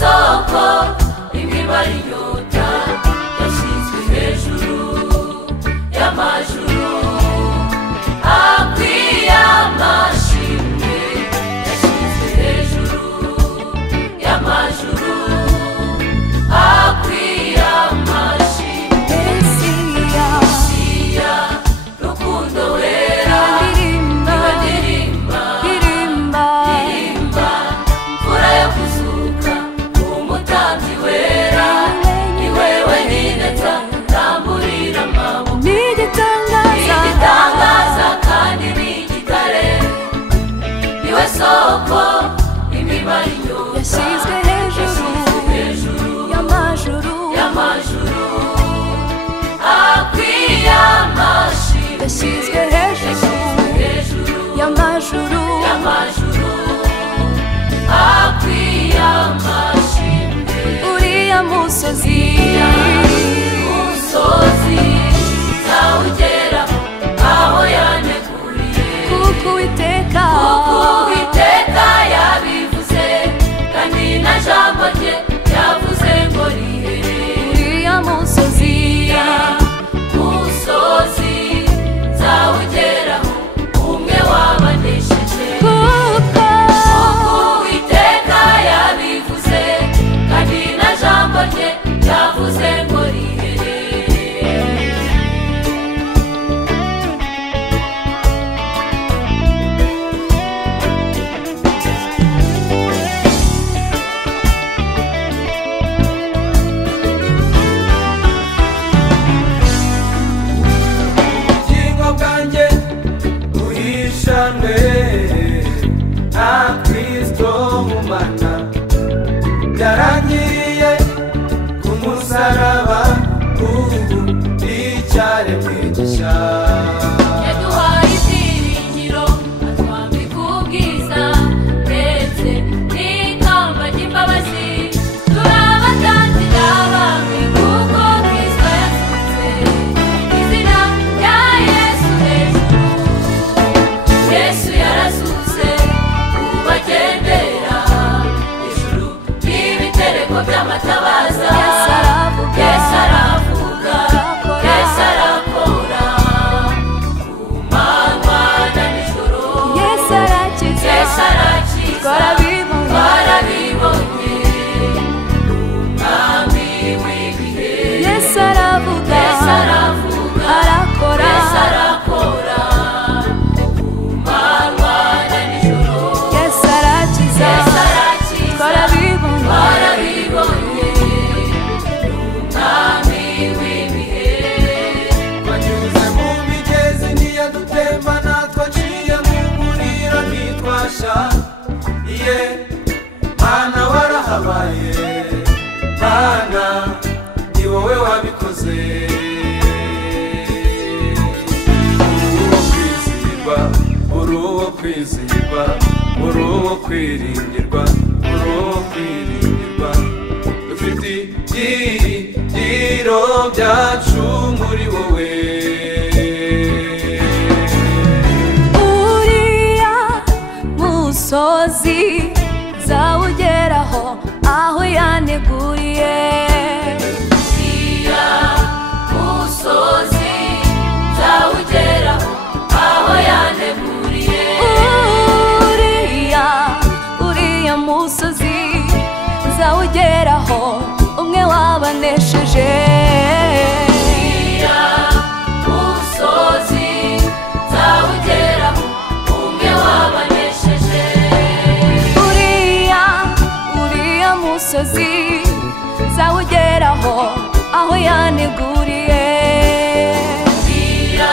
soko imibara inyota yashyizwe hejuru y'amajuru akwiye amashimwe yashyizwe hejuru y'amajuru akwiye amashimwe Mesiya rukundo wera ndirimba mvura yo kuzuka umutambyi wera ni wewe nyine tamburira amaboko n'igitangaza kandi n'igitare niwe soko imibara inyota yashyizwe hejuru y'amajuru akwiye amashimwe yashyizwe hejuru y'amajuru akwiye amashimwe uriya musozi zawugeraho aho yaneguriye kuko Uwiteka yabivuze kandi na jambo rye yavuze ngo rihere uriya musozi zawugeraho umwe wabanesheje kuko Uwiteka yabivuze kandi na jambo rye yavuze ngo rihere ubugingo bwanjye buhishanwe na Kristo mu Mana byarangiriye ku musaraba ubu icyaremwe gishya yaduhaye ibyiringiro atwambika ubwiza ndetse n'ikamba ry'imbabazi turabatangira bamwe kuko Kristo yasutse izina rya Yesu hejuru Yesu yarazutse ubagendera hejuru y'ibitereko by'amatabaza Yesu aravuga Yesu arakora ku manywa na nijoro Yesu arakiza twarabibonye umwami w'ibihe Yesu aravuga arakora ku manywa na nijoro Yesu arakiza twarabibonye umwami w'ibihe twanyuze mu migezi ntiyadutemba natwaciye mu muriro ntitwasha iye Mana warahabaye Mana ni wowe wabikoze uri uwo kwizihirwa uri uwo kwiringirwa dufite ibyiringiro byacu muri wowe uriya musozi zawugeraho aho yaneguriye uriya musozi zawugeraho aho yaneguriye uriya musozi zawugeraho umwe wabanesheje uriya musozi zawugeraho umwe wabanesheje uriya musozi zawugeraho aho yaneguriye uriya